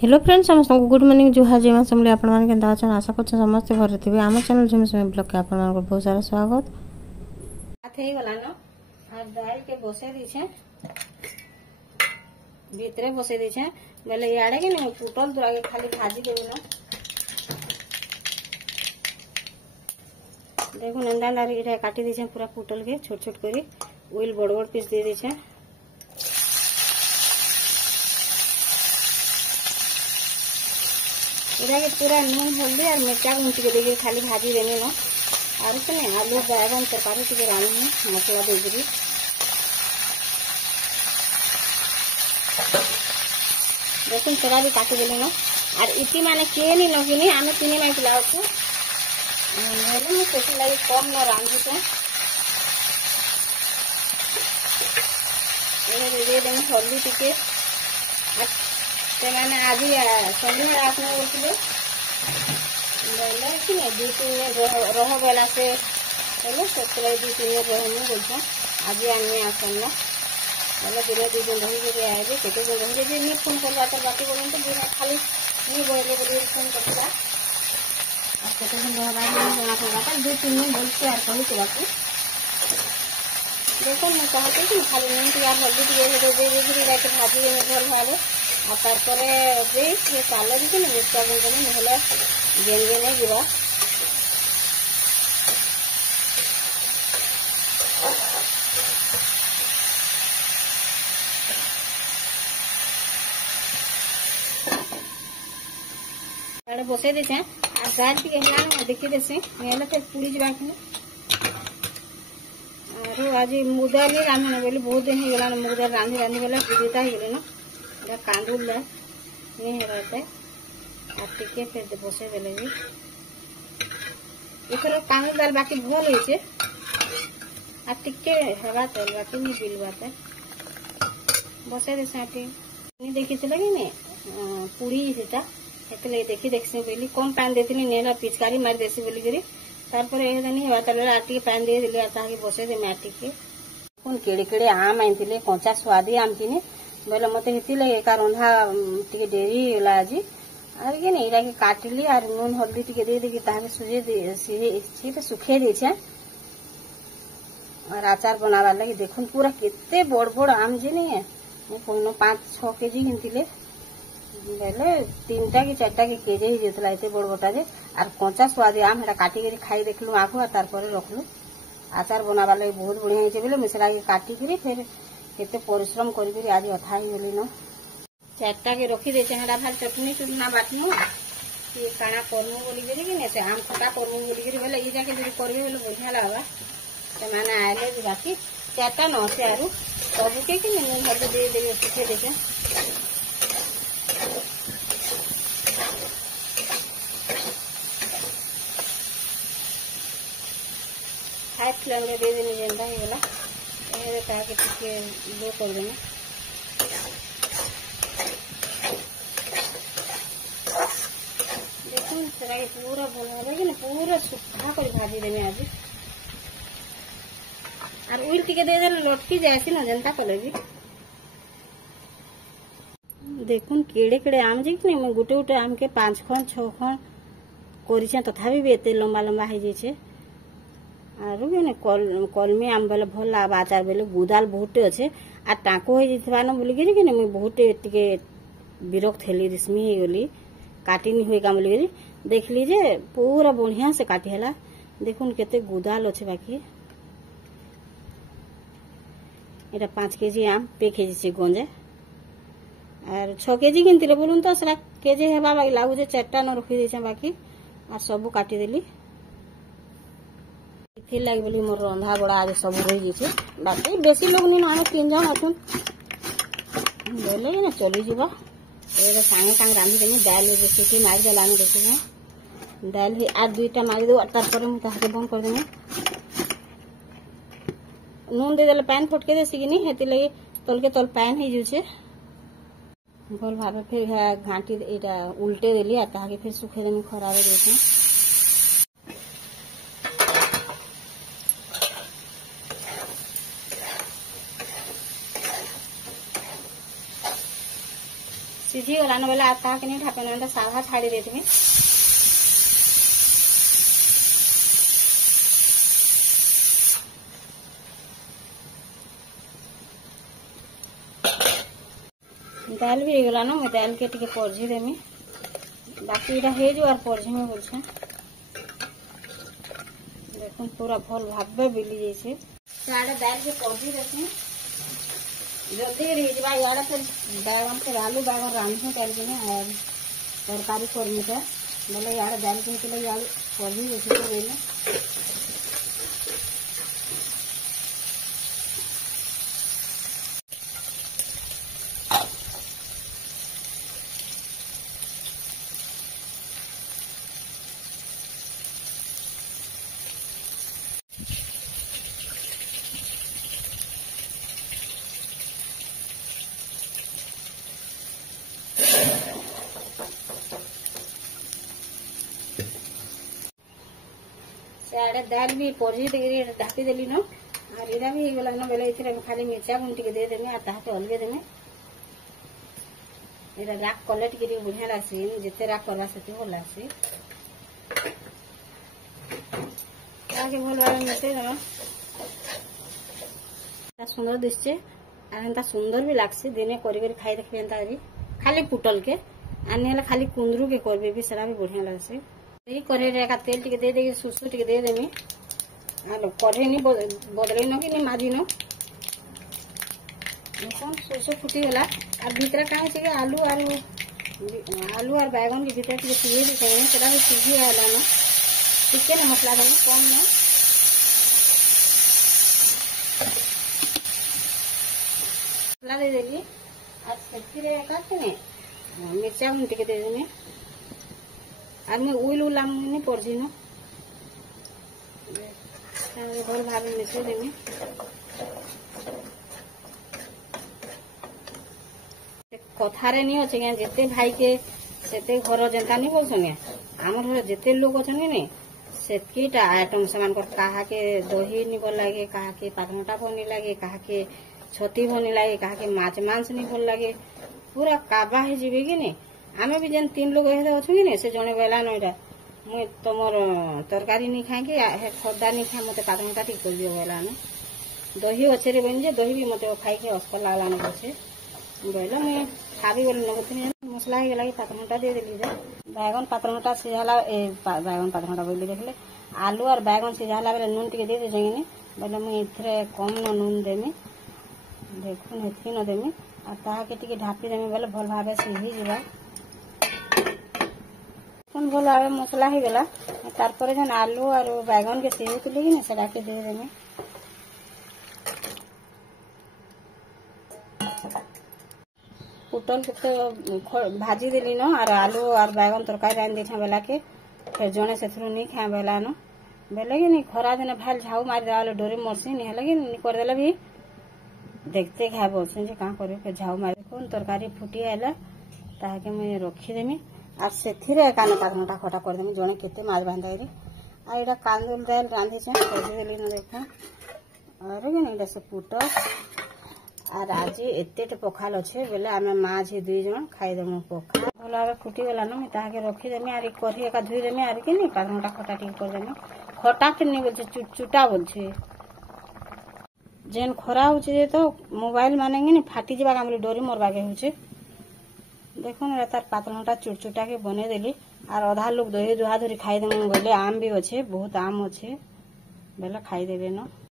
Hello friends समस्त good morning जुहार जय मां समले आपण मान केनता अछन आशा करछ समस्त घर थिबे आम चैनल झुम समय ब्लॉग के आपण मान को बहुत सारा स्वागत आथे गला न आ दाल के बसे दी छे भीतरे बसे दी छे बेले याडे के न पुटल दुरा के खाली भाजी देबो न देखो नंदा नारी इटा काटी दी छे पूरा पुटल के छोट छोट करी ओइल बड़ बड़ पीस दे दी छे इधर के पूरा नून हल्दी और मिर्चा गुंटी के देके खाली भाजी देने न और उसने आलू बैगन तरकारी के रानी में मसाला देगी देखो तेरा भी काटी देले न और इति माने के नहीं नगिनी आमे तिने माई पिलाओ छे हेले मैं सोची लगी कम न रांधी तो ये दे देंगे हल्दी टिके मैंने आज सन्नी रात में बोलते रह बेला से बोले दू तीन रही बोलते आज आने आसन बोले दिन दू दिन रही आए केते दिन रही नहीं फोन करवा तो बाकी बोले तो दिन खाली नहीं बोले बोले फोन करता केते दिन रहा जना पड़ा दू तीन दिन बोलते यार कही के बाकी देखो मैं कहते कि खाली नहीं यार हल्दी दे भाजी में भल भावे और तारपरे ये काले भी मिर्चा गुंडनी नहले गेंगे नहीं गिरा बसे देते हैं और दाल की गहना देखी देसे नहले तो पूरी जवा और आज मुदा नहीं रांधे बोली बहुत दिन हो गला मुदा रांधे रांधे बोला पूरीता हो गले ना कांदुल नहीं है रहता है और टिके फिर बसे देले जी इथर कांदुल दाल बाकी भल होइछे और टिके हेबा तेल बाकी नहीं बिलवाते बसे दे साटी नहीं देखि चले कि ने पूरी सेटा एतले देखि देखसे बेली कम पान देथिनी नेला पिचकारी मार देसी बोली करी तार पर ए देनी हेबा तेल आटी पान दे दिले आता के बसे दे माटी के कोन केड़े केड़े आम आइथिले कंचा स्वादी आम किने बोले मत एका रंधा टे डेरी गला आज और ये नहीं इरा के काटली और नून हल्दी टे दे देगी ताके सुजे सुखे दे और अचार बनावा लगी देखुन पूरा केते बड़ बड़ आम जे नहीं है कोई 5-6 केजी गिनतिले बोले 3टा कि 4टा के केजी ही जेतला एते बड़ बटा जे और कंचा स्वादी आम हेटा काटी के खाई देखलु आखु और तार पर रखलु अचार बनावा लगी बहुत बढ़िया होइछे बोले मिसरा के काटी के फिर केते परिश्रम करी आज अथा ही गली न 4टा के रखी दे हेड़ा भाल चटनी चुना बाटनु ये काना करनु बोली करी कि ने आम खटा करनु बोली करी बोले ई जाके जदी करबे बोले बढ़िया लागबा से माने आले भी बाकी 4टा न से आरु सब के कि ने हद दे दे सुखे देके हाई फ्लेम रे दे देनी जेंदा ही वाला ये ताकि टिके लो कर देना देखो तेरा ये पूरा भला लगे ना पूरा सूखा कर भाजी देने आज और उल टिके दे दे लटकी जैसी ना जनता कले भी देखुन केड़े केड़े आम जे कि मैं गुटे गुटे आम के 5 खन 6 खन करिछे तथापि भी एते लंबा लंबा हो जाय छे आरु ने कलमी आम बेले भल लाभ आचार बेले गुदाल बहुत अच्छे आ टाको हो जाइथिबा न बोली कि ने मैं बहुत टिके विरक्त हेली रिस्मी हो गली काटी नहीं हुए का बोली देख लीजिए पूरा बढ़िया से काटी हला देखुन केते गुदाल अच्छे बाकी एटा 5 केजी आम पे केजी से गंजे और 6 केजी गिनतिले बोलुन तो सरा केजी हेबा बाकी लागु जे 4टा न रखी देछे बाकी आ सब काटी देली फिर लगे बोली मोर रंधा बड़ा आज सब रही जाए बाकी बेसी लोग नहीं आम 3 जन अछन बोले ना चली जीवा ए सांगे सांगे रांधी देमी दाल रेसिपी मार देलानी देखो दाल भी आज 2टा मार दो तार पर हम ताके बंद कर देमी नून दे देले पैन फटके देसी कि नहीं हेती लगे तल के तल पैन ही जुछे भल भाबे फिर घाटी एटा उल्टे देली आ ताके फिर सुखे देमी खराबे देछे सिझी गलान बेले आ ताके नहीं ढापन साधा छाड़ी देती दाल भी होगलान मुझे दाल के टिके परझी देमी बाकी इटा हे जो आर परझी में बोलछे देखुन पूरा भल भाबे बिली जैसे साडे दाल के परझी देती जल्दी रहीजा इे फिर बैगन फिर आलू बैगन रांधे करके और तरकारी करमी था बोले इे दाल के इे परझी देती बोले साडे दाल भी परझी देकर ढापी देली न और इरा भी होगला न बेले इथे खाली मिर्चा गुंड टिके दे देमे आ ताहाते अलगे देमे इरा राख कले टिके बढ़िया लागसी जिते राख करवा सेते भल लागसी ताके भल भाबे मिसे देमा सुंदर दिसचे आ एंता सुंदर भी लागसी दिने करी करी खाई देखबे एंता खाली पुटल के आने खाली कुंदरू के करबे भी सेरा भी बढ़िया लागसी यही कढ़े का तेल टिके दे देगी सुसु टिके दे देमी कढ़े नहीं बदले न कि नहीं माजी न सुसु फुटी गला और भीतर कहीं आलू और बैगन के भीतर टिके सिझे भी चाहिए सेटा भी सिझी आला न टिके मसला देना कम न मसला दे देली और से मिर्चा गुंड टिके दे देमी और मैं उल उला नहीं पड़ी न भल भाव मिसे देमी कथारे नहीं अच्छे क्या जिते भाई के सेते घर जनता नहीं बोलछन आम घर जिते लोग अच्छा नहीं सेतकीटा आइटम से कहा के दही नहीं भल लगे कहा के पातमटा बनी लगे कहा के छती बनी लगे कहा के मांस नहीं भल लगे पूरा काबा है जीवे कि नहीं आमे भी जेन 3 लोग अच्छे कि नहीं से जड़े बेला नईटा मुई तुमर तरकारी नहीं खाए कि खदा नहीं खाए मत पातमटा टी कर दियो बेला न दही अच्छे रे बन जे दही भी मत खाई के अस्कल लागला न बसे बोला मुई खाबी बोले नगती मसला हो गला पातमटा दे देली जे बैगन पातमटा सिझाला बैगन पातमटा बोली देखले आलू और बैगन सिझाला बेले नून टिके दे दे जेनी बोले मुई इथरे कम न नून देमी देखुन हेतकी न देमी आ ताके टिके ढापी देमी बोले भल भाबे सिझी जिबा भल भाव मसला हो गला तार जन आलू और बैगन के सिझे तुले कि सेटा के दे देमे पुटल के भाजी देली न और आलू और बैगन तरकारी रांध देछा बेला के फिर जने से नहीं खाए बेला न बेले कि नहीं खरा दिन भाल झाऊ मारी देला डोरी मरसी नहीं लगे नहीं कर देला भी देखते खाए बोलछन जे का करे फिर झाऊ मारी कोन तरकारी फुटी आइला ताके मैं रखी देमी और से कान पातमटा खटा कर देमी जने केते माछ बांधाइले आ एटा कांदुल दाल रांधी छे कर देली न देखा और कि नहीं से पुटल और आज एते पखाल अच्छे बेले आम माँ झी 2 जन खाईदेमु पखाल भल भाव फुटी गला न मुझे रखीदेमी आर कढ़ी एका धुईदेमी आर कि पातमटा खटा टी करदेमी खटा के नहीं बोलছে चुटा बोलছে जेन खरा होचे तो मोबाइल माने कि फाटी जावा का डोरी मरवा के होचे देखुन तार पातमटा चुटचुटा के बने देली और अधा लोग दही दुहा धरी खाईदेमु बोले आम भी अच्छे बहुत आम अच्छे बेले खाईदेवे न।